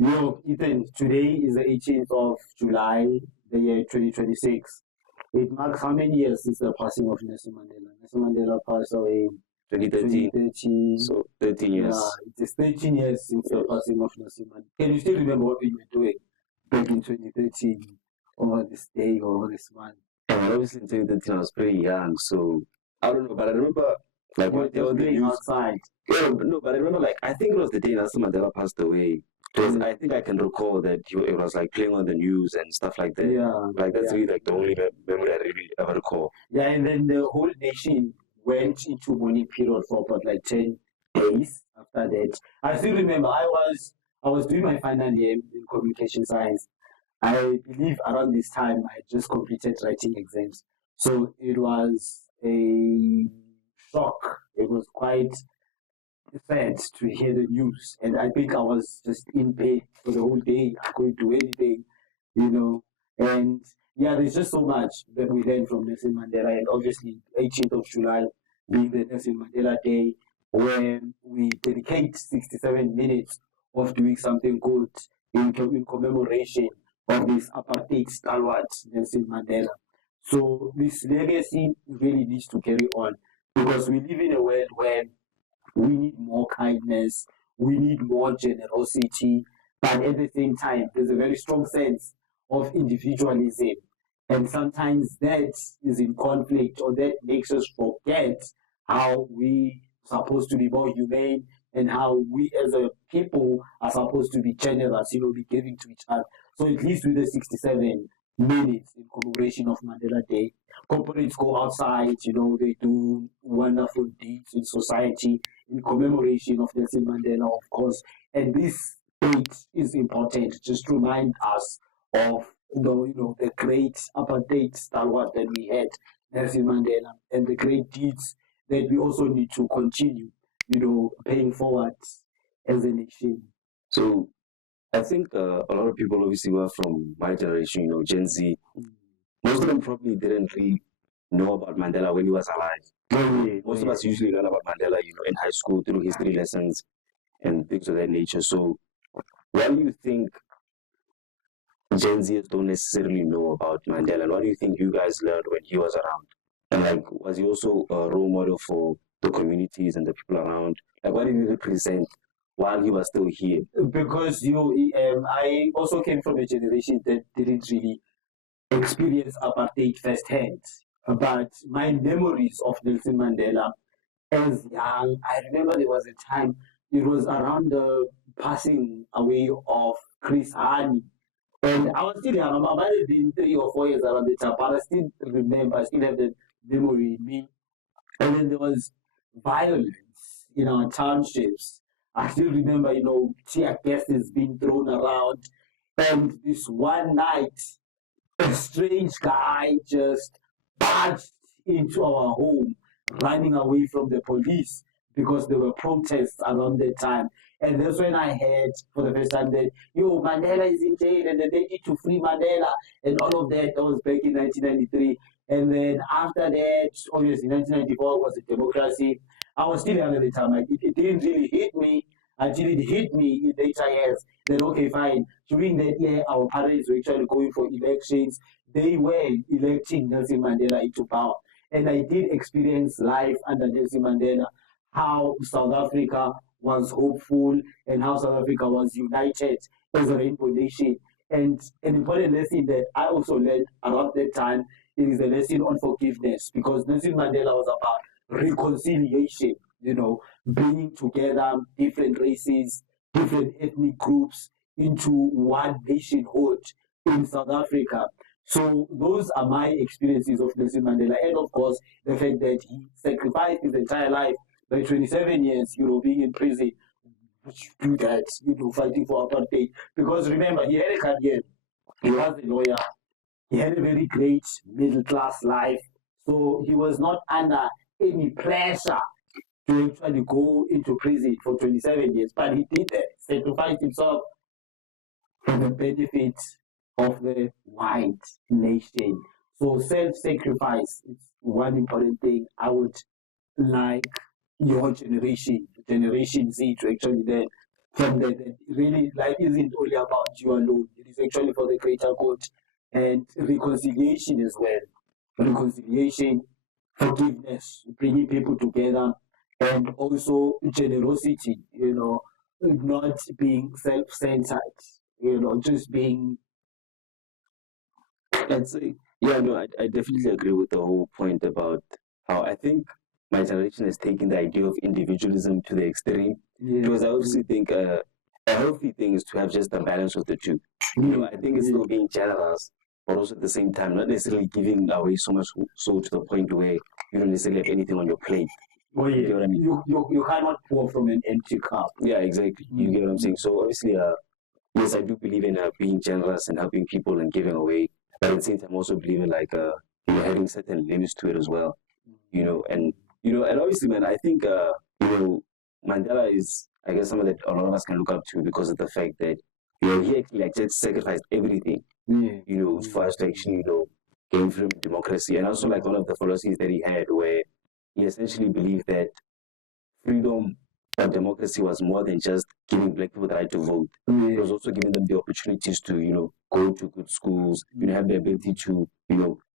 Ethan, today is the 18th of July, the year 2026. It marks how many years since the passing of Nelson Mandela? Nelson Mandela passed away in 2013. 2013. So 13 years. Yeah, it is 13 years since the passing of Nelson Mandela. Can you still remember what we were doing back in 2013 over this day or over this month? And obviously in 2013 I was pretty young, so I don't know, but I remember like You were one day on just the playing news. outside. Yeah, no, but I remember like I think it was the day Nelson Mandela passed away. I think I can recall that it was like playing on the news and stuff like that. Yeah, Like that's yeah. really like the only memory I really ever recall. Yeah, and then the whole nation went into mourning period for about like 10 days after that. I still remember I was doing my final year in communication science. I believe around this time I just completed writing exams. So it was a shock. It was quite sad to hear the news. And I think I was just in bed for the whole day. I couldn't do anything, you know. And yeah, there's just so much that we learned from Nelson Mandela. And obviously, 18th of July being the Nelson Mandela Day, when we dedicate 67 minutes of doing something good in commemoration of this apartheid stalwart, Nelson Mandela. So this legacy really needs to carry on because we live in a world where we need more kindness, we need more generosity, but at the same time, there's a very strong sense of individualism. And sometimes that is in conflict or that makes us forget how we are supposed to be more humane and how we as a people are supposed to be generous, be giving to each other. So at least with the 67 minutes in commemoration of Mandela Day, corporates go outside, they do wonderful deeds in society in commemoration of Nelson Mandela, of course. And this date is important just to remind us of the great apartheid stalwart that we had, Nelson Mandela, and the great deeds that we also need to continue, paying forward as a nation. So I think a lot of people obviously were from my generation, Gen Z. Most of them probably didn't really know about Mandela when he was alive. Most of us usually learn about Mandela, in high school through history lessons and things of that nature. So why do you think Gen Zers don't necessarily know about Mandela? And what do you think you guys learned when he was around? And like, was he also a role model for the communities and the people around? Like, what did he represent while he was still here? Because I also came from a generation that didn't really experience apartheid firsthand. But my memories of Nelson Mandela as young, I remember there was a time, it was around the passing away of Chris Hani. And I was still young, I might have been 3 or 4 years around the time, but I still remember, I still have the memory in me. And then there was violence in our townships. I still remember, tear gases being thrown around. And this one night, a strange guy just barged into our home, running away from the police because there were protests around that time. And that's when I heard for the first time that, Mandela is in jail and they need to free Mandela and all of that. That was back in 1993. And then after that, obviously, 1994 was a democracy. I was still young at the time. It didn't really hit me until it hit me in later years. Then, okay, fine. During that year, our parents were actually going for elections. They were electing Nelson Mandela into power. And I did experience life under Nelson Mandela, how South Africa was hopeful and how South Africa was united as a rainbow nation. And an important lesson that I also learned around that time is a lesson on forgiveness because Nelson Mandela was about reconciliation, bringing together different races, different ethnic groups into one nationhood in South Africa. So those are my experiences of Nelson Mandela, and of course the fact that he sacrificed his entire life by 27 years, being in prison to do that, fighting for apartheid. Because remember, he had a career. He was a lawyer. He had a very great middle class life. So he was not under any pressure to actually go into prison for 27 years. But he did that, sacrificed himself for the benefit of the white nation. So self-sacrifice is one important thing I would like your generation, Generation Z, to actually learn from that really life isn't only about you alone. It is actually for the greater good and reconciliation as well. Reconciliation, forgiveness, bringing people together, and also generosity, not being self-centered, just being. Let's say, yeah, no, I definitely agree with the whole point about how I think my generation has taken the idea of individualism to the extreme. Because I obviously think a healthy thing is to have just a balance of the two. I think it's still being generous, but also at the same time, not necessarily giving away so much so to the point where you don't necessarily have anything on your plate. You get what I mean? You cannot pour from an empty cup. Yeah, exactly. You get what I'm saying? So obviously, yes, I do believe in being generous and helping people and giving away. But at the same time, also believe in having certain limits to it as well. And obviously, man, I think Mandela is, I guess, someone that a lot of us can look up to because of the fact that he actually like just sacrificed everything, for us to actually gain freedom and democracy. And also like one of the philosophies that he had, where he essentially believed that freedom and democracy was more than just giving black people the right to vote. It was also giving them the opportunities to, go to good schools, have the ability to,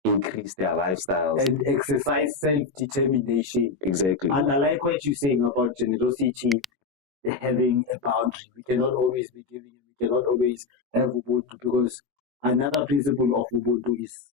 increase their lifestyles and exercise self-determination. Exactly. And I like what you're saying about generosity having a boundary. We cannot always be giving, we cannot always have Ubuntu, because another principle of Ubuntu is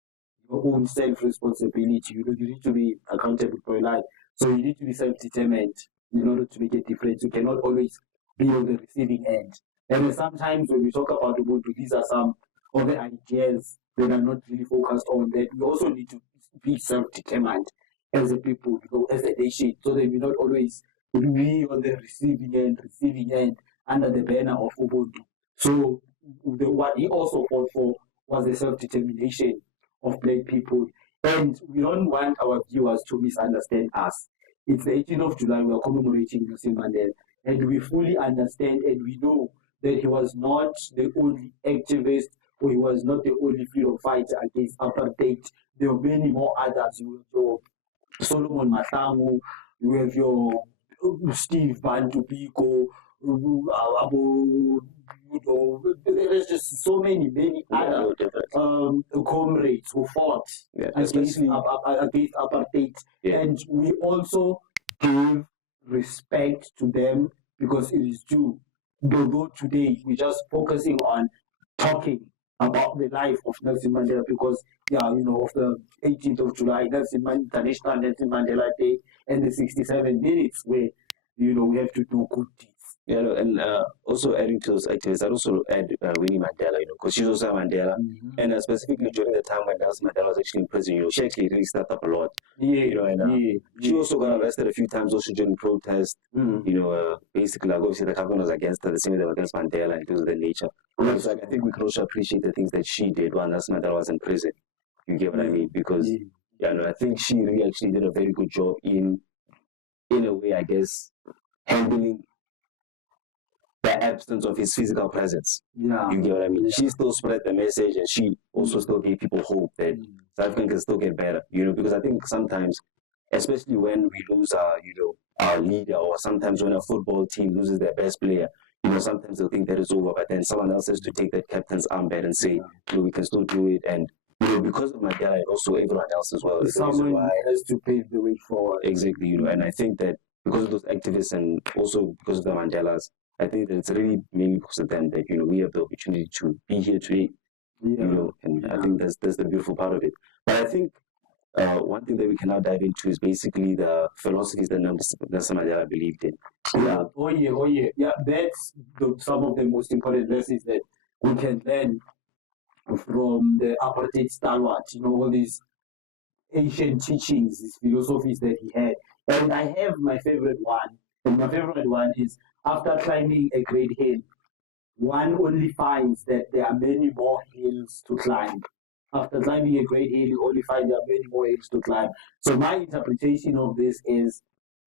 your own self-responsibility. You need to be accountable for your life. So you need to be self-determined in order to make a difference. You cannot always be on the receiving end. And sometimes when we talk about Ubuntu, these are some of the ideas that are not really focused on that. We also need to be self-determined as a people, as a nation, so that we not always be on the receiving end under the banner of Ubuntu. So what he also fought for was the self-determination of black people. And we don't want our viewers to misunderstand us. It's the 18th of July, we are commemorating Nelson Mandela. And we fully understand and we know that he was not the only activist, or he was not the only freedom fighter against apartheid. There were many more others. You have your Solomon Mahlangu, you have your Steve Bantu Biko, there's just so many other comrades who fought against apartheid. And we also give respect to them because it is due. Although today we're just focusing on talking about the life of Nelson Mandela because, of the 18th of July, International Nelson Mandela Day, and the 67 minutes where, we have to do good deeds. And also adding to those activists, I'd also add Winnie Mandela, because she's also a Mandela. And specifically during the time when Nelson Mandela was actually in prison, she actually really stepped up a lot. She also got arrested a few times also during protests. Basically, like obviously the government was against her, the same way they were against Mandela and things of that nature. But I think we can also appreciate the things that she did while Nelson Mandela was in prison. You get what I mean? Because I think she really actually did a very good job in a way, I guess, handling the absence of his physical presence. You get what I mean? She still spread the message, and she also still gave people hope that South Africa can still get better. Because I think sometimes, especially when we lose our leader, or sometimes when a football team loses their best player, sometimes they'll think that it's over, but then someone else has to take that captain's armband and say, we can still do it. And because of Mandela and also everyone else as well, someone has to pave the way forward. Exactly, and I think that because of those activists and also because of the Mandelas, I think that it's really mainly because of them that we have the opportunity to be here today. And I think that's the beautiful part of it. But I think one thing that we can now dive into is basically the philosophies that Nelson Mandela believed in. Yeah, that's some of the most important lessons that we can learn from the apartheid stalwart. All these ancient teachings, these philosophies that he had. And I have my favorite one. And my favorite one is, after climbing a great hill, one only finds that there are many more hills to climb. After climbing a great hill, you only find there are many more hills to climb. So my interpretation of this is,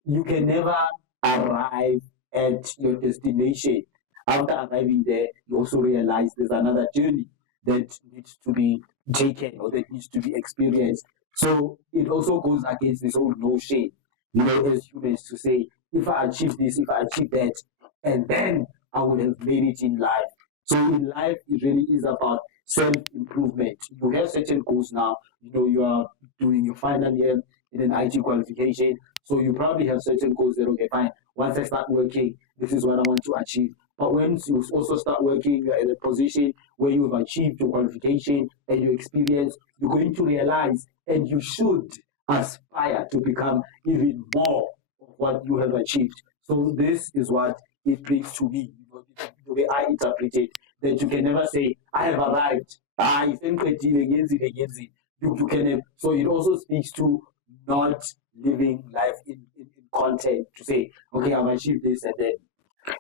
you can never arrive at your destination. After arriving there, you also realize there's another journey that needs to be taken or that needs to be experienced. So it also goes against this whole notion, as humans, to say, if I achieve this, if I achieve that, and then I would have made it in life. So in life, it really is about self-improvement. You have certain goals now. You are doing your final year in an IT qualification. So you probably have certain goals that, okay, fine, once I start working, this is what I want to achieve. But once you also start working, you're in a position where you've achieved your qualification and your experience, you're going to realize, and you should aspire to become even more of what you have achieved. So this is what it brings to me, the way I interpret it, that you can never say, I have arrived. You can have, so it also speaks to not living life in content to say, okay, I've achieved this and then.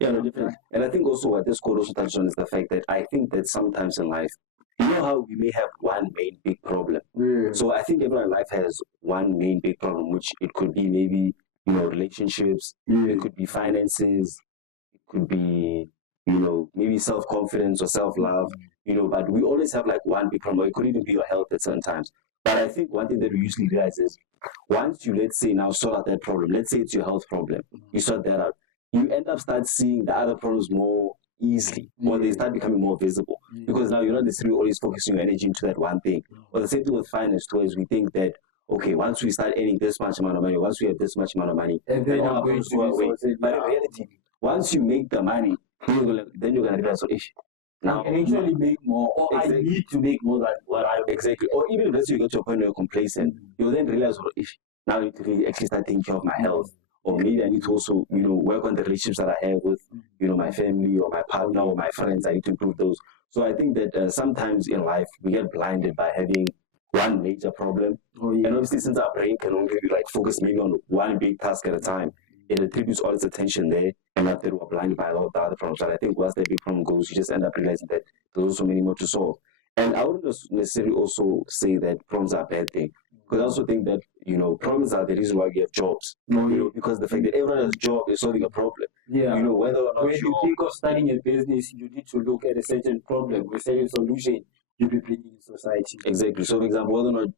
Yeah, no, definitely. And I think also what this quote also touched on is the fact that I think that sometimes in life, you know how we may have one main big problem. So I think everyone in life has one main big problem, which it could be maybe, relationships, it could be finances, it could be, maybe self-confidence or self-love, but we always have like one big problem. It could even be your health at certain times. But I think one thing that we usually realize is once you, let's say, now sort out that problem, let's say it's your health problem, you sort that out, you end up start seeing the other problems more easily, or they start becoming more visible, because now you're not necessarily always focusing your energy into that one thing. Or the same thing with finance too, is we think that, okay, once we start earning this much amount of money, once we have this much amount of money, and then I'm going to go away. But in reality, once you make the money, then you're gonna realize, so now I can actually make more, or exactly. I need to make more than what I exactly. Or even if you get to a point where you're complacent, you'll then realize, well, if now I need to really actually start taking care of my health, or maybe I need to also, work on the relationships that I have with, my family or my partner or my friends. I need to improve those. So I think that sometimes in life we get blinded by having one major problem, and obviously since our brain can only like focus maybe on one big task at a time, it attributes all its attention there, and after we're blinded by a lot of the other problems. But I think once that big problem goes, you just end up realizing that there's also many more to solve. And I wouldn't necessarily also say that problems are a bad thing, because I also think that problems are the reason why we have jobs. Because the fact that everyone has a job is solving a problem. Yeah. Whether or not when you think of starting a business, you need to look at a certain problem, a certain solution you'll be bringing in society. Exactly. So, for example, whether or not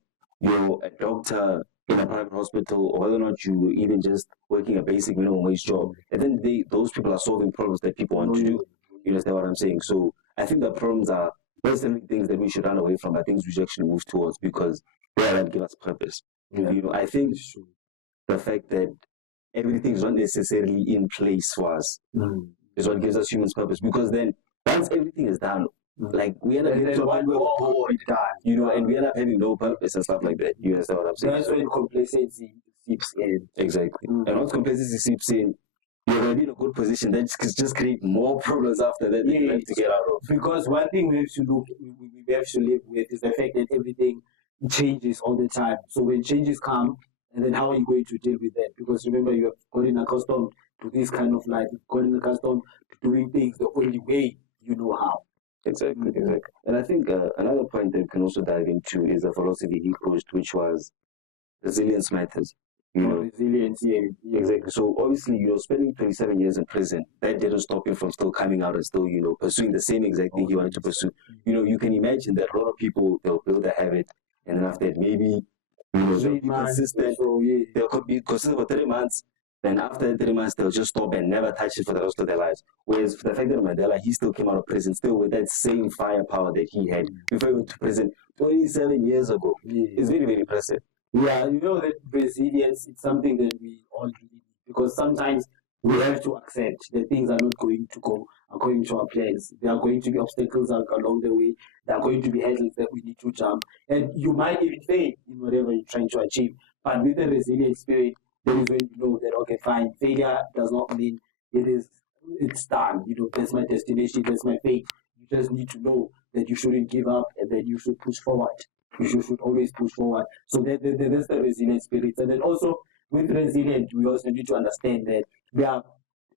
you're a doctor in a private hospital, or whether or not you even just working a basic minimum wage job, and then those people are solving problems that people want to do. You understand what I'm saying? So I think the problems are personally things that we should run away from, but things we should actually move towards, because they are that give us purpose. I think the fact that everything is not necessarily in place for us is what gives us humans purpose, because then once everything is done, like we end up getting to a point where we're bored, and we end up having no purpose and stuff like that. You understand what I'm saying? That's when complacency seeps in. Exactly. And once complacency seeps in, you're going to be in a good position. Then just create more problems after that you have to get out of. Because one thing we have to live with is the fact that everything changes all the time. So when changes come, and then how are you going to deal with that? Because remember, you have gotten accustomed to this kind of life. You've gotten accustomed to doing things the only way you know how. Exactly. And I think another point that we can also dive into is the philosophy he pushed, which was resilience matters. Resilience, yeah. Exactly. So obviously, spending 27 years in prison, that didn't stop him from still coming out and still, pursuing the same exact thing he wanted to pursue. You can imagine that a lot of people, they'll build a habit, and then after that, maybe, they'll be consistent. They'll be consistent for 3 months. Then after 3 months, they'll just stop and never touch it for the rest of their lives. Whereas the fact that Mandela, he still came out of prison, still with that same firepower that he had before he went to prison 27 years ago. It's very, very impressive. Yeah, that resilience is something that we all really need, because sometimes we have to accept that things are not going to go according to our plans. There are going to be obstacles along the way. There are going to be hurdles that we need to jump. And you might even fail in whatever you're trying to achieve. But with the resilient spirit, that is when you know that, okay, fine, failure does not mean it's done. That's my destination, that's my fate. You just need to know that you shouldn't give up and that you should push forward. You should always push forward. So that's the resilient spirit. And then also with resilient, we also need to understand that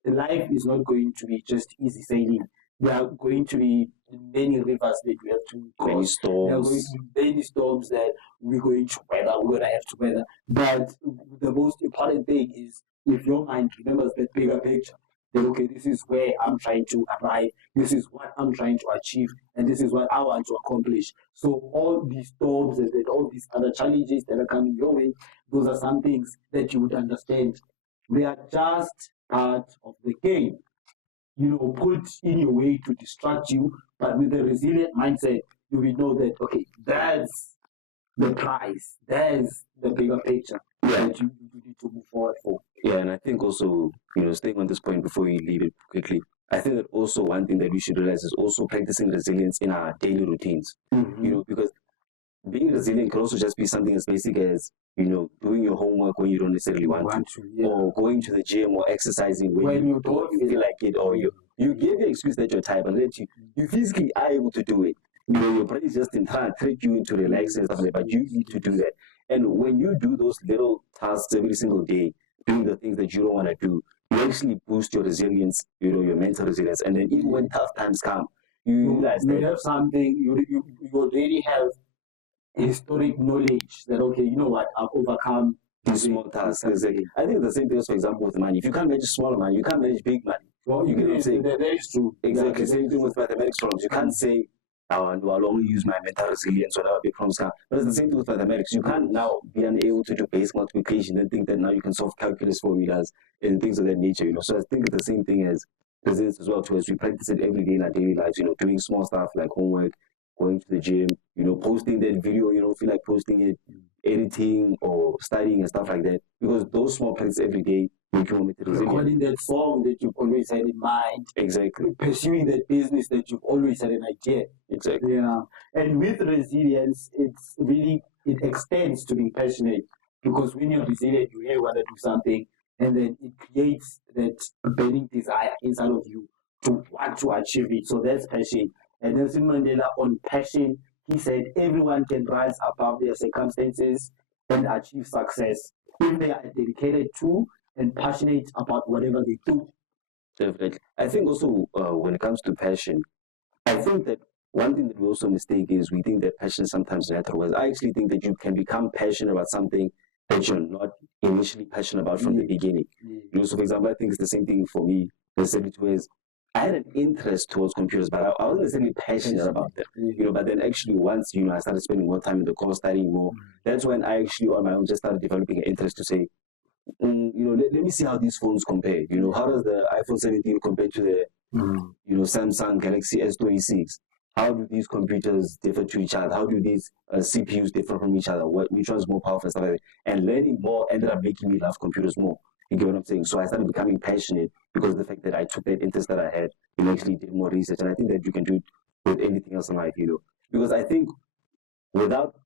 life is not going to be just easy sailing. There are going to be many rivers that we have to cross. Many storms. There are going to be many storms that we're going to weather, we're going to have to weather. But the most important thing is, if your mind remembers that bigger picture, that, okay, this is where I'm trying to arrive, this is what I'm trying to achieve, and this is what I want to accomplish. So all these storms and all these other challenges that are coming your way, those are some things that you would understand. They are just part of the game. put in your way to distract you. But with a resilient mindset, you will know that, okay, that's the prize, that's the bigger picture that you need to move forward for. Yeah, and I think also, staying on this point before you leave it quickly, I think that also one thing that we should realize is also practicing resilience in our daily routines. Because being resilient can also just be something as basic as, doing your homework when you don't necessarily want to, or going to the gym or exercising when you don't feel like it, or you give the excuse that you're tired, but that you physically are able to do it. Your brain is just trying to trick you into relaxing and stuff like that, but you need to do that. And when you do those little tasks every single day, doing the things that you don't want to do, you actually boost your resilience, your mental resilience. And then even when tough times come, you realize that you have something, you already have historic knowledge that, okay, you know what, I've overcome these small tasks. Exactly. I think the same thing is, for example, with money. If you can't manage small money, you can't manage big money. Well, you can say that is true. Exactly. Same thing with mathematics problems. You can't say, no, I'll only use my mental resilience whenever big problems come. But it's the same thing with mathematics. You can't now be unable to do basic multiplication and think that now you can solve calculus formulas and things of that nature. So I think it's the same thing as resilience as well, too, as we practice it every day in our daily lives. Doing small stuff like homework, going to the gym, posting that video, you don't feel like posting it, editing or studying and stuff like that. Because those small practices every day make you more resilient. Recording that song that you've always had in mind. Exactly. Pursuing that business that you've always had an idea. Exactly. Yeah. And with resilience, it extends to being passionate. Because when you're resilient, you really want to do something, and then it creates that burning desire inside of you to want to achieve it. So that's passion. And Nelson Mandela, on passion, he said everyone can rise above their circumstances and achieve success if they are dedicated to and passionate about whatever they do. Definitely. I think also when it comes to passion, I think that one thing that we also mistake is we think that passion is sometimes natural. I actually think that you can become passionate about something that you're not initially passionate about from the beginning. So for example, I think it's the same thing for me. Necessarily is I had an interest towards computers, but I wasn't necessarily passionate about them. But then actually once I started spending more time in the course, studying more, that's when I actually on my own just started developing an interest to say, let me see how these phones compare. How does the iPhone 17 compare to the Samsung Galaxy S26? How do these computers differ to each other? How do these CPUs differ from each other? Which one's more powerful and stuff like that? And learning more ended up making me love computers more. You get what I'm saying? So I started becoming passionate because of the fact that I took that interest that I had and actually did more research. And I think that you can do it with anything else in life, because I think without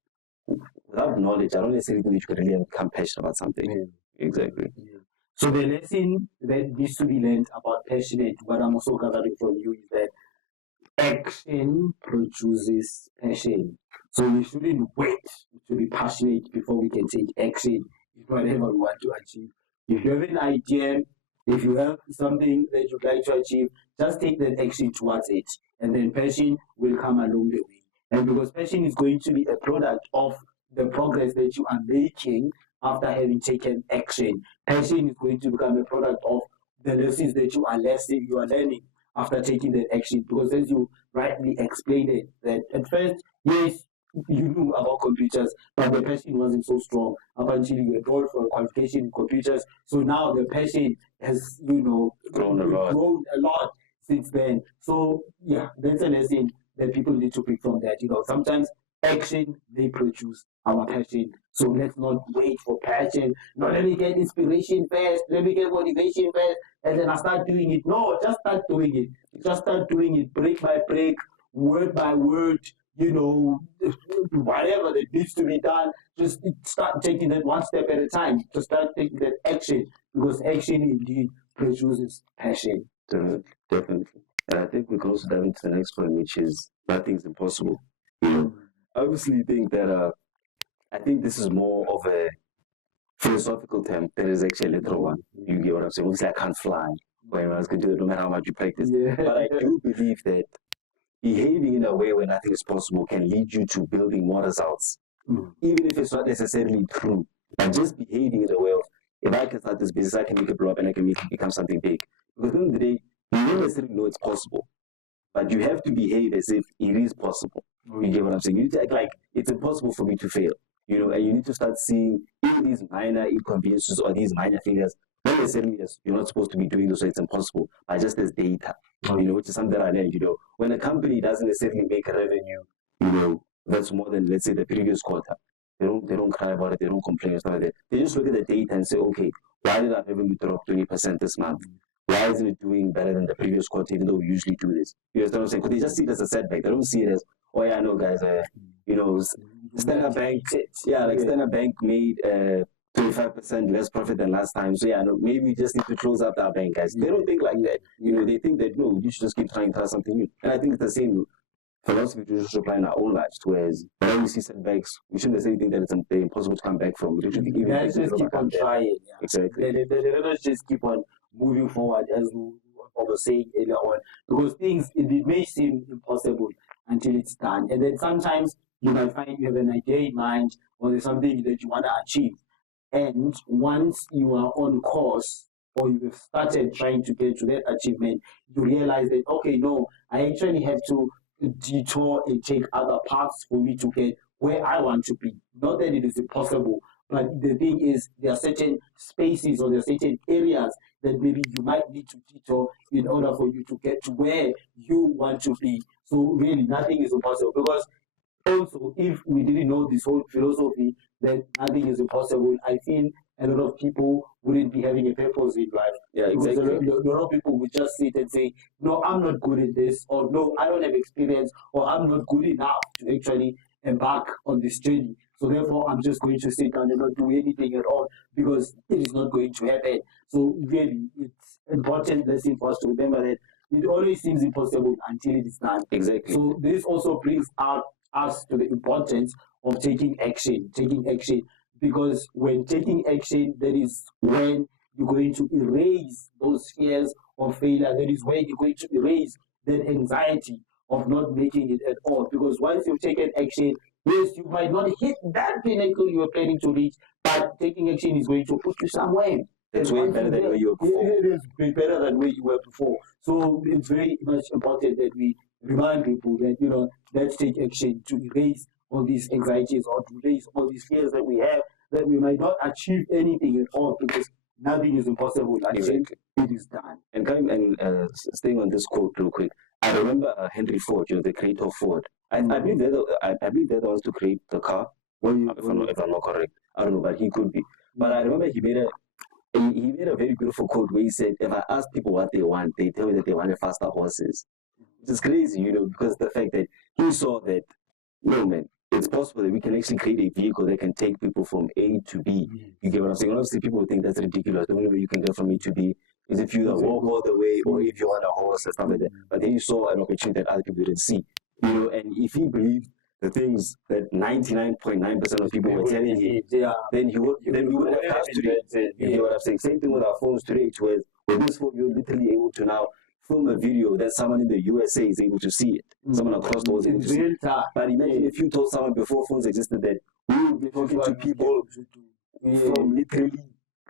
knowledge, I don't necessarily think that you could really become passionate about something. Yeah. Exactly. Yeah. So the lesson that needs to be learned about passionate, what I'm also gathering from you is that action produces passion. So we shouldn't wait to be passionate before we can take action in whatever we want to achieve. If you have an idea, if you have something that you'd like to achieve, just take that action towards it. And then passion will come along the way. And because passion is going to be a product of the progress that you are making after having taken action. Passion is going to become a product of the lessons that you are learning after taking that action. Because as you rightly explained it, that at first, yes, you knew about computers, but the passion wasn't so strong up until you enrolled for a qualification in computers. So now the passion has, grown a lot since then. So yeah, that's a lesson that people need to pick from that. Sometimes action they produce our passion. So let's not wait for passion. No, let me get inspiration first. Let me get motivation first, and then I start doing it. No, just start doing it. Just start doing it, break by break, word by word. Whatever that needs to be done, just start taking that one step at a time. Just start taking that action, because action indeed produces passion. Definitely. And I think we can also dive into the next point, which is nothing's impossible. I obviously think that I think this is more of a philosophical term than is actually a literal one. You get what I'm saying? Obviously, I can't fly. Whereas I was going to do it no matter how much you practice. Yeah. But I do believe that behaving in a way where nothing is possible can lead you to building more results. Even if it's not necessarily true. But just behaving in a way of, if I can start this business, I can make it blow up and I can make it become something big. Because at the end of the day, you don't necessarily know it's possible. But you have to behave as if it is possible. You get what I'm saying? You need to act like it's impossible for me to fail. And you need to start seeing even these minor inconveniences or these minor failures not necessarily as you're not supposed to be doing this, so it's impossible, but just as data, which is something that I learned, when a company doesn't necessarily make a revenue, that's more than, let's say, the previous quarter. They don't cry about it, they don't complain or stuff like that. They just look at the data and say, okay, why did our revenue drop 20% this month? Why isn't it doing better than the previous quarter, even though we usually do this? You understand what I'm saying? Because they just see it as a setback. They don't see it as, oh yeah, no guys, Standard Bank, Standard Bank made 25% less profit than last time. So no, maybe we just need to close up our bank, guys. They don't think like that. They think that no, you should just keep trying something new. And I think it's the same philosophy to just apply in our own lives. Whereas when we see setbacks, we shouldn't necessarily think that it's impossible to come back from. Let's just keep on trying. Yeah. Exactly. Let's just keep on moving forward, as we were saying earlier on, because things it may seem impossible until it's done, and then sometimes you might find you have an idea in mind or there's something that you want to achieve, and once you are on course or you've started trying to get to that achievement, you realize that okay, no, I actually have to detour and take other paths for me to get where I want to be. Not that it is impossible, but the thing is, there are certain spaces or there are certain areas that maybe you might need to detour in order for you to get to where you want to be. So really, nothing is impossible, because also, if we didn't know this whole philosophy that nothing is impossible, I feel a lot of people wouldn't be having a purpose in life. Yeah, exactly. A lot of people would just sit and say, no, I'm not good at this, or no, I don't have experience, or I'm not good enough to actually embark on this journey. So therefore, I'm just going to sit down and not do anything at all, because it is not going to happen. So really, it's important lesson for us to remember that it always seems impossible until it is done. Exactly. So this also brings out us to the importance of taking action, because when taking action, that is when you're going to erase those fears of failure. That is when you're going to erase that anxiety of not making it at all. Because once you've taken action, yes, you might not hit that pinnacle you were planning to reach, but taking action is going to put you somewhere. It's way better than where you were before. It is way better than where you were before. So it's very much important that we remind people that, let's take action to erase all these anxieties or to erase all these fears that we have, that we might not achieve anything at all, because nothing is impossible until it is done. And staying on this quote real quick, I remember Henry Ford, the creator of Ford. I believe they're the ones to create the car. If I'm not correct, I don't know, but he could be. But I remember he made a very beautiful quote where he said, if I ask people what they want, they tell me that they want faster horses. Which is crazy, because the fact that he saw that, no man, it's possible that we can actually create a vehicle that can take people from A to B. You get what I'm saying? Obviously, people would think that's ridiculous. The only way you can get from A to B is if you walk all the way, or if you're on a horse and stuff like that. But then you saw an opportunity that other people didn't see. And if he believed the things that 99.9% of people were telling him, then we wouldn't have cars today. You get what I'm saying? Same thing with our phones today, where with this phone, you're literally able to now film a video that someone in the USA is able to see it. Someone across the world is able to see it. But imagine if you told someone before phones existed that we will be talking to people from literally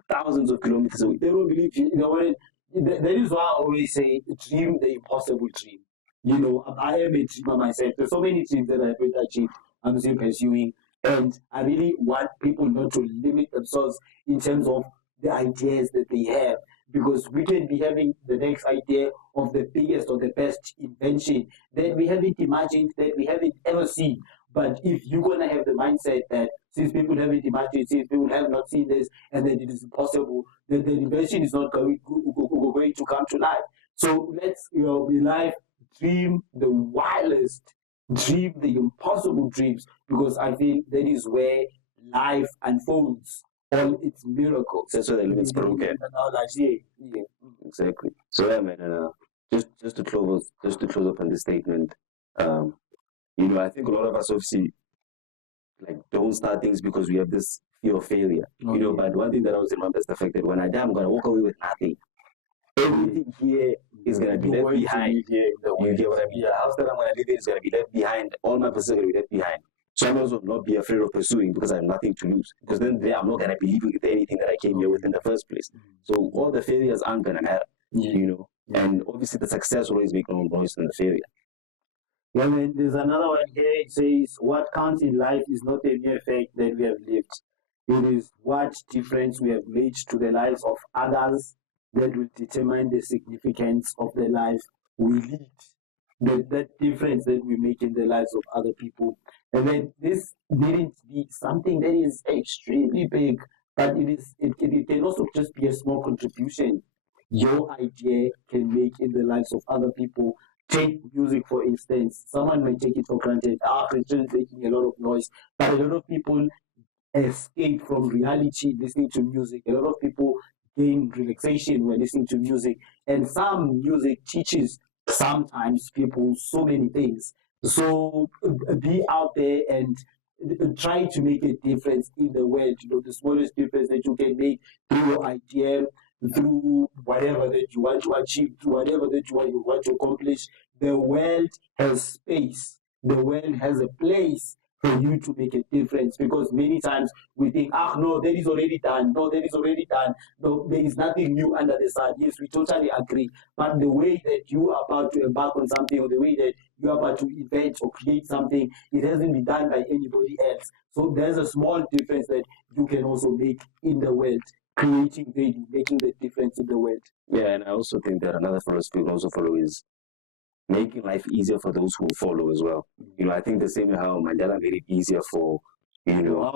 thousands of kilometers away. They don't believe you. That is why I always say, dream the impossible dream. I am a dreamer myself. There's so many dreams that I haven't achieved, I'm still pursuing. And I really want people not to limit themselves in terms of the ideas that they have, because we can be having the next idea of the biggest or the best invention that we haven't imagined, that we haven't ever seen. But if you're going to have the mindset that since people haven't imagined, since people have not seen this, and that it is impossible, then the invention is not going to come to life. So let's, in life, dream the wildest, dream the impossible dreams, because I feel that is where life unfolds all its miracles. That's where the limits broken. Yeah. Exactly. So yeah, man. Just to close up on this statement, I think a lot of us obviously don't start things because we have this fear of failure. But one thing that I always remember is the fact that when I die, I'm gonna walk away with nothing. Everything here is gonna be left behind. You get what I mean? The house that I'm gonna live in is gonna be left behind. All my possessions are gonna be left behind. So I might as well not be afraid of pursuing, because I have nothing to lose. Because then I'm not gonna be living with anything that I came here with in the first place. So all the failures aren't gonna matter. And obviously the success will always make more noise than the failure. Yeah, man, there's another one here. It says, what counts in life is not a mere fact that we have lived, It is what difference we have made to the lives of others that will determine the significance of the life we lead. That difference that we make in the lives of other people. And then this needn't be something that is extremely big, but it can also just be a small contribution your idea can make in the lives of other people. Take music, for instance. Someone may take it for granted. Ah, Christians making a lot of noise. But a lot of people escape from reality listening to music. A lot of people gain relaxation when listening to music. And some music teaches sometimes people so many things. So be out there and try to make a difference in the world. You know, the smallest difference that you can make through your idea, through whatever that you want to achieve, through whatever that you want to accomplish. The world has space. The world has a place for you to make a difference, because many times we think, ah, no, that is already done. No, that is already done. No, there is nothing new under the sun. Yes, we totally agree. But the way that you are about to embark on something, or the way that you are about to invent or create something, it hasn't been done by anybody else. So there's a small difference that you can also make in the world, creating value, making the difference in the world. Yeah, and I also think that another philosophy we can also follow is making life easier for those who follow as well. You know, I think the same way how Mandela made it easier for, you know,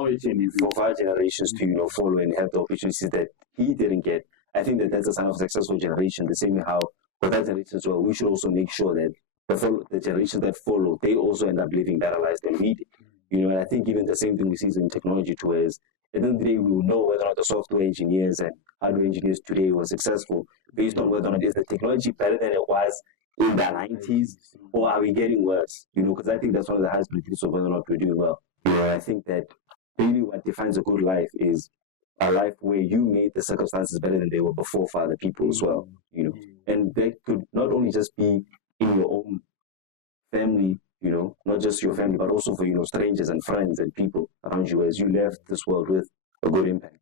for our generations to, follow and have the opportunities that he didn't get. I think that that's a sign of a successful generation. The same way how for that generation as well, we should also make sure that the generations that follow, they also end up living better lives than we did. You know, and I think even the same thing we see in technology too is at the end of the day, we will know whether or not the software engineers and hardware engineers today were successful based on whether or not is the technology better than it was in the 90s, or are we getting worse? You know, because I think that's one of the highest predictors of whether or not we're doing well. You know, I think that really what defines a good life is a life where you made the circumstances better than they were before for other people as well. You know, and that could not only just be in your own family, you know, not just your family, but also for, strangers and friends and people around you as you left this world with a good impact.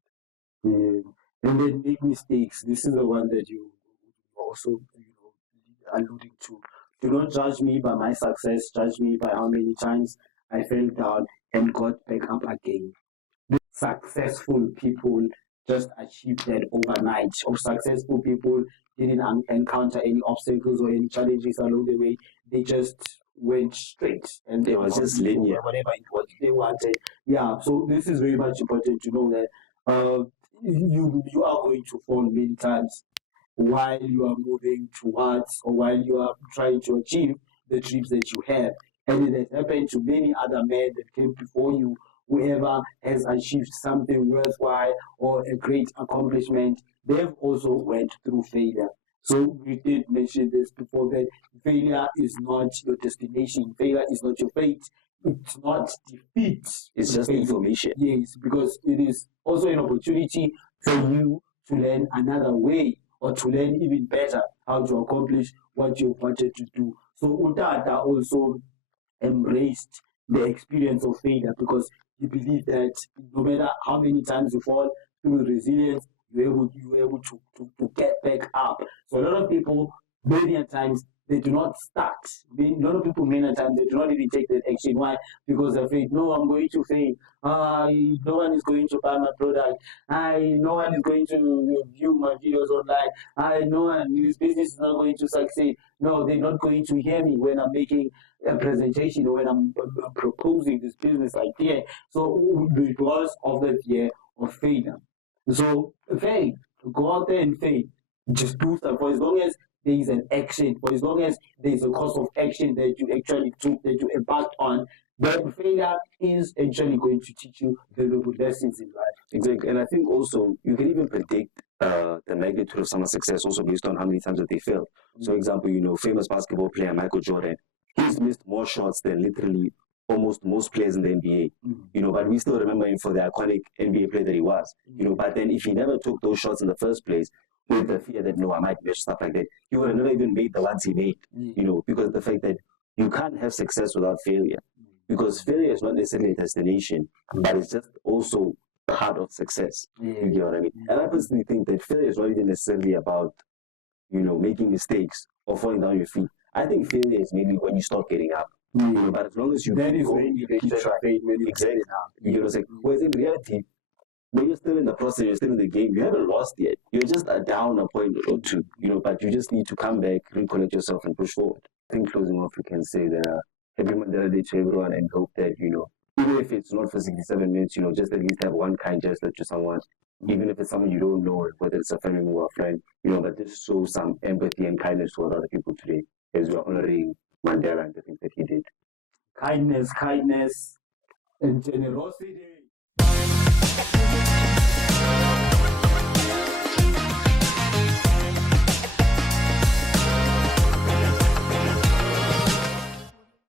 And then make mistakes. This is the one that you also, alluding to. Do not judge me by my success. Judge me by how many times I fell down and got back up again. Successful people just achieved that overnight. Or successful people didn't encounter any obstacles or any challenges along the way. They just went straight, and It was just linear. whatever it was they wanted. Yeah. So this is very much important to know that you are going to fall many times while you are moving towards, or while you are trying to achieve the dreams that you have. And it has happened to many other men that came before you. Whoever has achieved something worthwhile or a great accomplishment, they've also went through failure. So we did mention this before, that failure is not your destination. Failure is not your fate. It's not defeat. It's just information. Yes, because it is also an opportunity for you to learn another way, or to learn even better how to accomplish what you wanted to do. So Utata also embraced the experience of failure, because he believed that no matter how many times you fall, through resilience, you're able to get back up. So a lot of people, many times, they do not start. A lot of people, many times, they do not even take that action. Why? Because they're afraid, no, I'm going to fail. No one is going to buy my product. No one is going to view my videos online. No one, this business is not going to succeed. No, they're not going to hear me when I'm making a presentation, or when I'm proposing this business idea. So because of the fear of failure. So fail, go out there and fail. Just do stuff, for as long as there is an action, for as long as there is a course of action that you actually took, that you embarked on, the failure is actually going to teach you valuable lessons in life. Exactly. And I think also you can even predict the magnitude of someone's success also based on how many times that they failed. So, example, famous basketball player Michael Jordan, he's missed more shots than literally almost most players in the NBA. But we still remember him for the iconic NBA player that he was. But then if he never took those shots in the first place, with the fear that, no, I might miss stuff like that, he would have never even made the ones he made. Because the fact that you can't have success without failure. Because failure is not necessarily a destination, but it's just also part of success. You get what I mean? And I personally think that failure is not even necessarily about, making mistakes or falling down your feet. I think failure is maybe when you stop getting up. But as long as you That keep is going, when you keep get trying. when you Exactly. You know what I'm saying? Whereas in reality, when you're still in the process, you're still in the game, you haven't lost yet. You're just down a point or two, but you just need to come back, recollect yourself, and push forward. I think closing off, we can say that happy Mandela Day to everyone, and hope that, even if it's not for 67 minutes, just at least have one kind gesture to someone, even if it's someone you don't know, whether it's a family member or a friend, but just show some empathy and kindness to other people today as we're honoring Mandela and the things that he did. Kindness, and generosity.